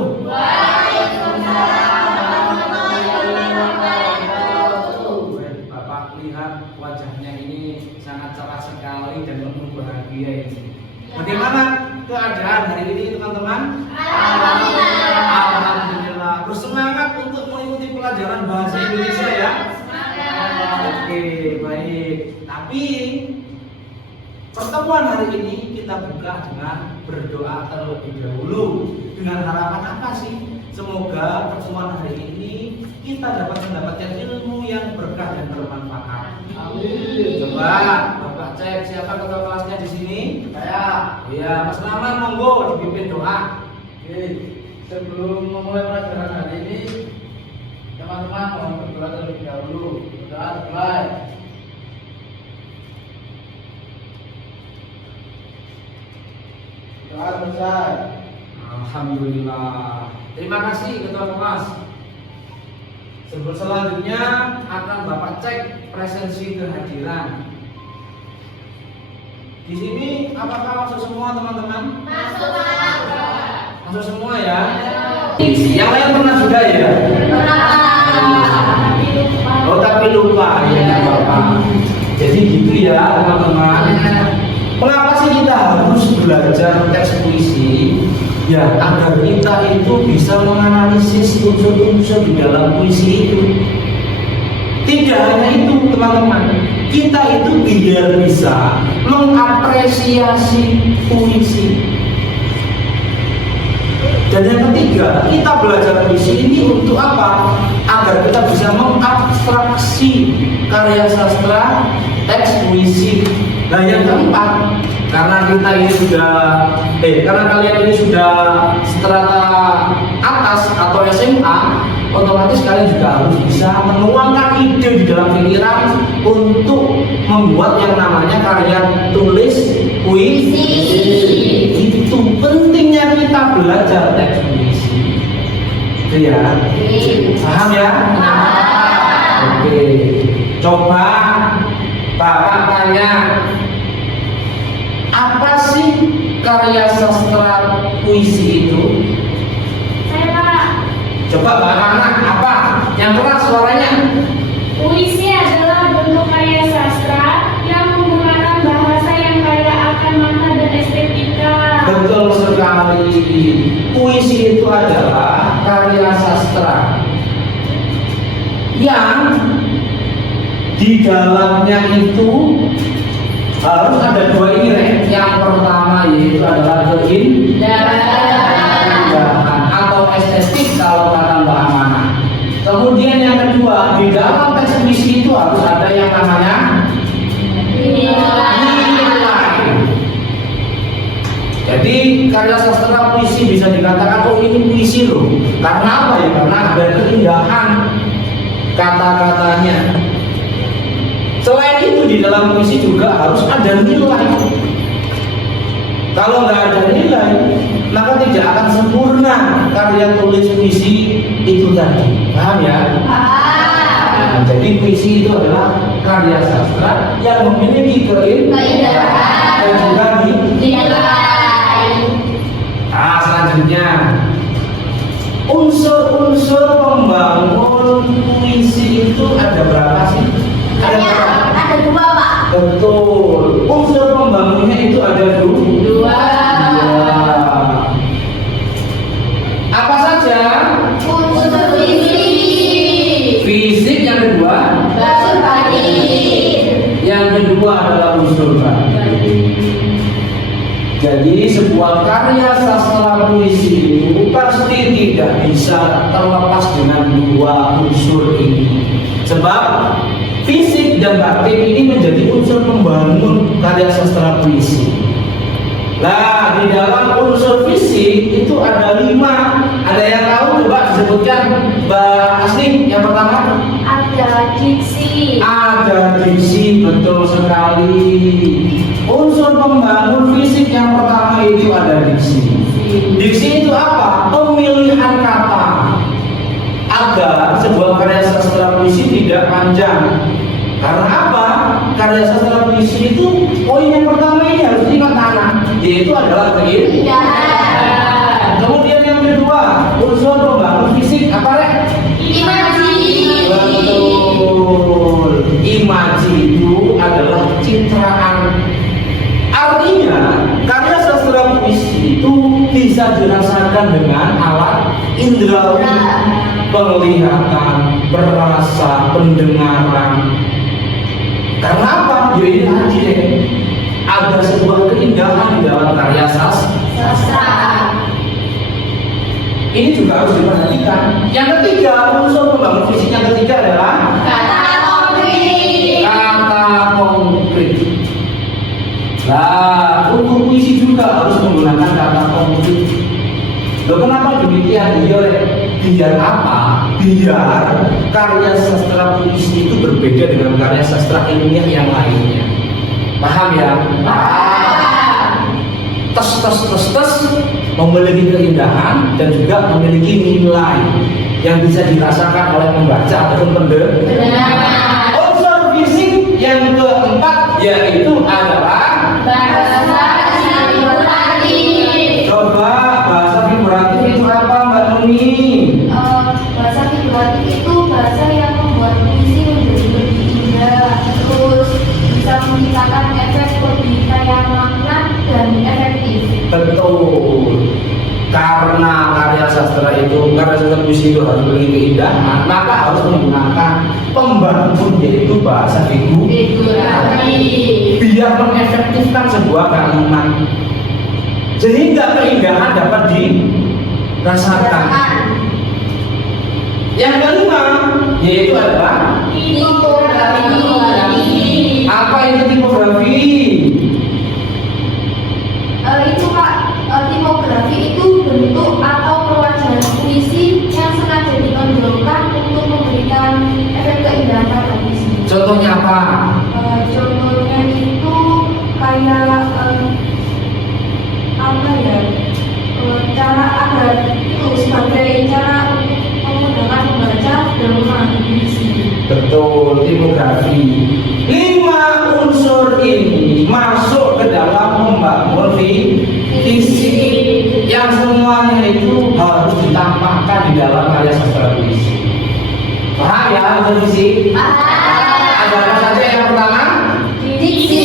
wabarakatuh. Bapak lihat wajahnya ini sangat cerah sekali dan penuh bahagia ini. Bagaimana keadaan hari ini teman-teman? Alhamdulillah. Bersemangat untuk mengikuti pelajaran bahasa Indonesia ya? Oke, baik. Tapi pertemuan hari ini kita buka dengan berdoa terlebih dahulu. Dengan harapan apa sih? Semoga pertemuan hari ini kita dapat mendapatkan ilmu yang berkah dan bermanfaat. Amin. Coba Bapak cek siapa ketua kelasnya di sini? Saya. Iya, Mas Rahman monggo dipimpin doa. Oke, sebelum memulai pelajaran hari ini, teman-teman mohon berdoa terlebih dahulu. Doa dimulai. Doa selesai. Alhamdulillah. Terima kasih ketua kelas. Selanjutnya akan Bapak cek presensi kehadiran. Di sini apakah masuk semua teman-teman? Masuk, Pak. Masuk semua ya? Yang lain pernah juga ya? Oh tapi lupa ya nggak apa-apa. Jadi gitu ya teman-teman. Mengapa sih kita harus belajar teks puisi? Ya agar kita itu bisa menganalisis unsur-unsur di dalam puisi itu. Tidak hanya itu teman-teman, kita itu biar bisa mengapresiasi puisi. Dan yang ketiga, kita belajar puisi ini untuk apa? Agar kita bisa mengabstraksi karya sastra teks puisi. Nah yang keempat, karena kalian ini sudah strata atas atau SMA, otomatis kalian juga harus bisa menuangkan ide di dalam pikiran untuk membuat yang namanya karya tulis puisi. Itu pentingnya kita belajar teks puisi. Itu ya. Paham ya? Oke. Coba Bapak tanya, apa sih karya sastra puisi itu? Saya, Pak. Coba Mbak Anak, apa? Yang keras suaranya. Puisi adalah bentuk karya sastra yang menggunakan bahasa yang kaya akan makna dan estetika. Betul sekali. Puisi itu adalah karya sastra yang di dalamnya itu harus ada dua ini, Rek. Yang pertama yaitu adalah keindahan atau estetik kalau kata Mbak Amanah. Kemudian yang kedua, di dalam teks puisi itu harus ada yang namanya nilai. Jadi karya sastra puisi bisa dikatakan oh ini puisi loh. Karena apa ya? Karena ada keindahan kata-katanya. Selain itu di dalam puisi juga harus ada nilai. Kalau nggak ada nilai, maka tidak akan sempurna karya tulis puisi itu tadi. Paham ya? Nah, jadi puisi itu adalah karya sastra yang memiliki keindahan dan juga nilai. Nah, selanjutnya unsur-unsur pembangun puisi itu ada berapa sih? Ada dua, Pak. Betul. Unsur pembangunnya itu ada dua. Apa saja? Unsur fisik. Fisik yang kedua. Unsur batin. Yang kedua adalah unsur batin. Jadi sebuah karya sastra puisi itu pasti tidak bisa terlepas dengan dua unsur ini. Sebab fisik dan batin ini menjadi unsur pembangun karya sastra puisi. Nah, di dalam unsur fisik itu ada 5. Ada yang tahu? Coba disebutkan, Mbak Asni. Yang pertama? Ada diksi. Ada diksi, betul sekali. Unsur pembangun fisik yang pertama itu ada diksi. Diksi itu apa? Pemilihan kata. Agar sebuah karya sastra puisi tidak panjang. Karena apa? Karya sastra puisi itu poin yang pertama ini harus diingat anak, yaitu adalah keindahan. Kemudian yang kedua, pencitraan. Artinya karya sastra puisi itu bisa dirasakan dengan alat indera, penglihatan, perasa, pendengaran. Karena apa? Ya ini tadi deh, ada sebuah keindahan di dalam karya sastra. Ini juga harus diperhatikan. Yang ketiga, unsur pembangun fisik yang ketiga adalah Kata konkret. kata konkret. Nah, untuk puisi juga harus menggunakan kata konkret. Loh, kenapa demikian? Biar apa? Biar karya sastra puisi itu berbeda dengan karya sastra ilmiah yang lainnya. Paham ya? Tes memiliki keindahan dan juga memiliki nilai yang bisa dirasakan oleh pembaca ataupun pendengar. Unsur fisik yang keempat yaitu adalah Bahasa figuratif. coba bahasa figuratif itu apa, Mbak Nuni? Bahasa figuratif itu bahasa yang membuat puisi menjadi lebih indah, terus bisa menciptakan efek lebih kaya makna dan efektif. Betul. Karena karya sastra puisi itu harus memiliki keindahan, maka harus menggunakan pembangun yaitu bahasa figuratif biar mengefektifkan sebuah kalimat sehingga keindahan dapat dirasakan. Yang kelima yaitu adalah Tipografi. apa itu tipografi? Itu Pak, tipografi itu bentuk atau perwajahan puisi yang sengaja ditonjolkan untuk memberikan efek keindahan pada puisi. Contohnya apa? Contohnya itu kayak apa ya? Cara agar itu sebagai cara untuk memudahkan membaca dalam puisi. Betul, tipografi. 5 unsur ini masuk ke dalam membangun fisik yang semuanya itu harus ditampakkan di dalam karya sastra puisi. Paham ya unsur fisik? Ada apa saja? Yang pertama, Diksi.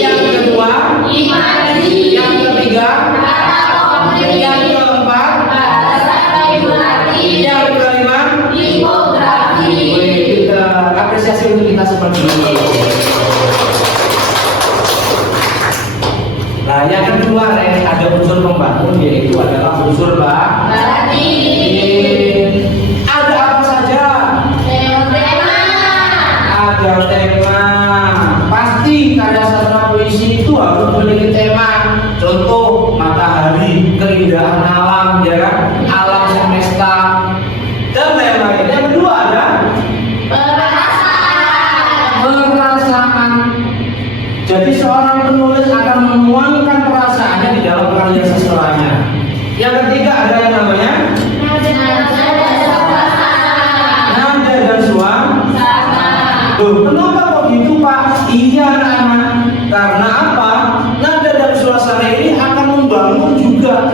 yang kedua, Imaji. yang ketiga, Kata konkret. yang keempat, Bahasa figuratif. yang kelima. Tipografi. Kita apresiasi untuk kita seperti ini. Nah, yang kedua ada unsur pembangun yaitu adalah unsur Batin. Ada apa saja? Tema. Ada tema. Pasti karya sastra puisi itu harus memiliki tema. Contoh matahari, keindahan alam, ya kan? Alam semesta dan lain-lain. Yang kedua ada perasaan. Jadi seorang penulis akan menuangkan perasaannya di dalam karya sastranya. Yang ketiga ada yang namanya nada dan suasana. Kenapa kok gitu Pak? Iya anak-anak. Karena apa? Nada dan suasana ini akan membangun juga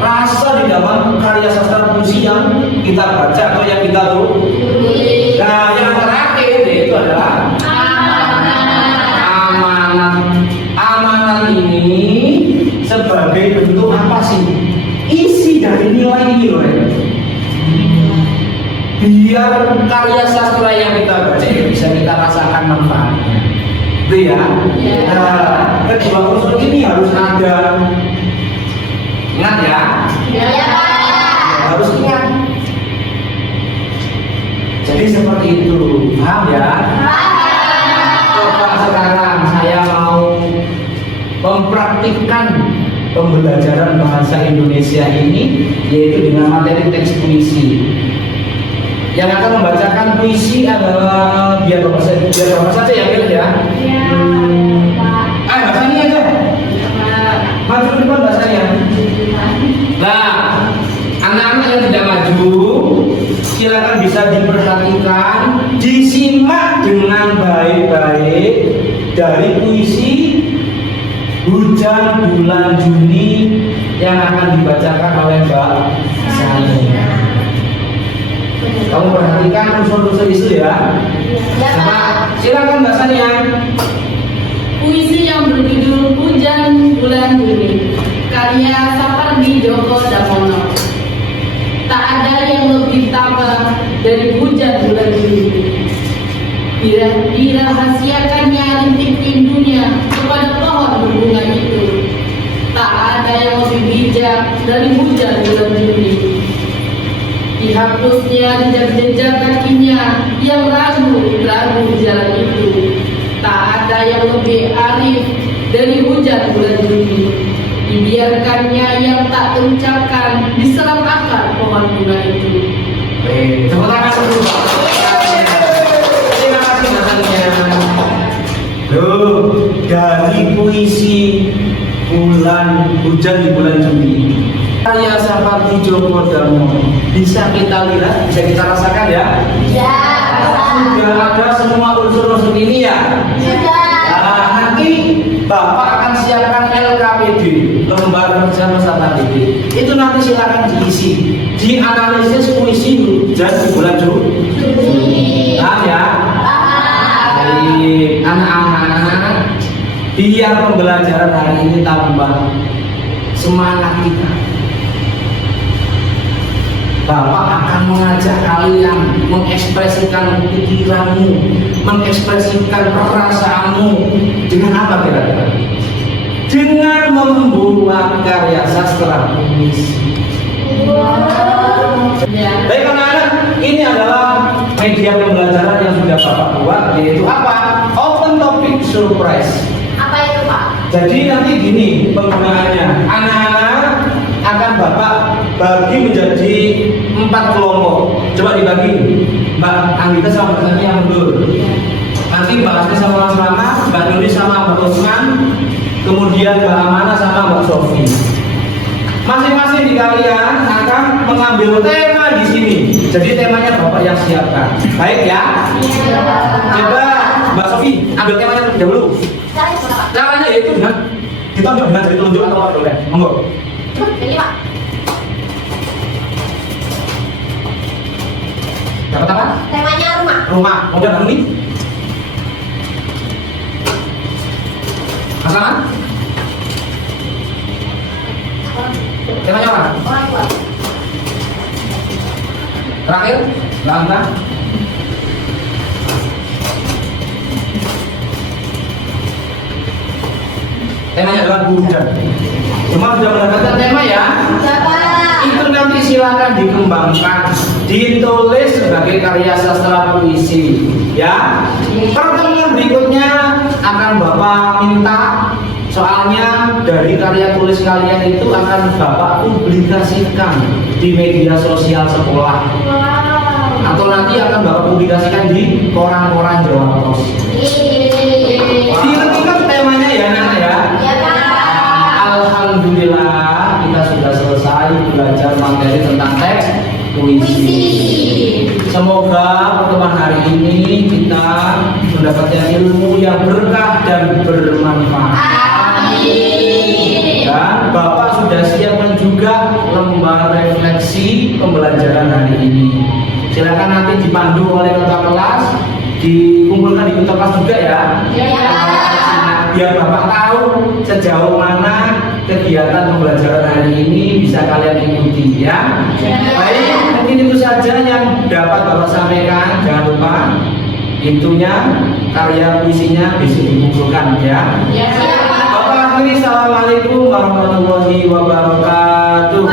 rasa di dalam karya sastra puisi yang kita baca atau yang kita tulis. Nah, yang terakhir yaitu adalah amanat ini sebagai bentuk apa sih? Isi dari nilai ini loh ya. Biar karya sastra yang kita baca bisa kita rasakan manfaatnya. Itu ya. Nah, kedua unsur ini harus ada. Ingat ya. Harus ingat. Jadi seperti itu. Paham ya? Coba sekarang saya mau mempraktikkan pembelajaran bahasa Indonesia ini yaitu dengan materi teks puisi. Yang akan membacakan puisi adalah biar bapak saja yang pilih ya. Bahasa ini aja. Maju ke depan bahasanya. Nah, anak-anak yang tidak maju silakan bisa diperhatikan, disimak dengan baik-baik dari puisi Hujan Bulan Juni yang akan dibacakan oleh Mbak Sania. Kamu perhatikan unsur-unsur itu ya. Silakan Mbak Sania. berjudul Hujan Bulan Juni, karya Sapardi Djoko Damono. Tak ada yang lebih tabah dari hujan bulan Juni. Dirahasiakannya rintik rindunya kepada pohon berbunga itu. Tak ada yang lebih bijak dari hujan bulan Juni. Dihapusnya jejak-jejak kakinya yang ragu-ragu di jalan itu. Tak ada yang lebih arif dari hujan bulan Juni. Dibiarkannya yang tak terucapkan diserap akar pohon bunga itu. Tepuk tangan dulu. Terima kasih matanya. Loh, dari puisi hujan di bulan Juni, karya Sapardi Djoko Damono, bisa kita lihat, bisa kita rasakan ya? Ya. Sudah ada semua unsur-unsur ini ya? Sudah. Nah, nanti Bapak akan siapkan LKPD, lembar kerja peserta didik. Itu nanti silakan diisi, dianalisis puisi hujan di bulan Juni. Nah ya, baik anak-anak, biar pembelajaran hari ini tambah semangat kita. Bapak akan mengajak kalian mengekspresikan pikiranmu, mengekspresikan perasaanmu dengan apa kira-kira? Dengan membuat karya sastra puisi. Baik anak-anak, ini adalah media pembelajaran yang sudah Bapak buat, yaitu apa? Open topic surprise. Apa itu, Pak? Jadi nanti gini penggunaannya, anak-anak akan Bapak bagi menjadi 4 kelompok. Coba dibagi, Mbak Anggita sama Mbak Tania mundur. Nanti Mbak Asri sama Mas Rama, Mbak Nuri sama Mbak Osman, kemudian Mbak Amana sama Mbak Sofi. Masing-masing di kalian akan mengambil tema di sini. Jadi temanya Bapak yang siapkan. Baik ya? Coba Mbak Sofi ambil temanya terlebih dahulu. Caranya yaitu dengan kita ambil dengan jari telunjuk atau apa boleh. Monggo. Ini, Pak. Dapat apa? Temanya rumah. Rumah. Kemudian ini. Pasangan? Temanya apa? Orang tua. Terakhir, Mbak Anta. Temanya adalah hujan. Semua sudah mendapatkan tema ya? Bapak. Itu nanti silakan dikembangkan, ditulis sebagai karya sastra puisi, ya. Pertemuan berikutnya akan Bapak minta, soalnya dari karya tulis kalian itu akan Bapak publikasikan di media sosial sekolah, Wow. atau nanti akan Bapak publikasikan di koran-koran Jawa Pos. Diingat temanya ya, Nana ya. Ya, Pak. Alhamdulillah kita sudah selesai belajar materi tentang teks puisi. Semoga pertemuan hari ini kita mendapatkan ilmu yang berkah dan bermanfaat. Amin. Dan Bapak sudah siapkan juga lembar refleksi pembelajaran hari ini. Silakan nanti dipandu oleh ketua kelas, dikumpulkan di ketua kelas juga ya. Ya. Biar Bapak tahu sejauh mana kegiatan pembelajaran hari ini bisa kalian ikuti ya. Baik, mungkin itu saja yang dapat Bapak sampaikan. Jangan lupa intinya karya puisinya bisa dikumpulkan ya. Ya. Bapak akhiri, assalamualaikum warahmatullahi wabarakatuh.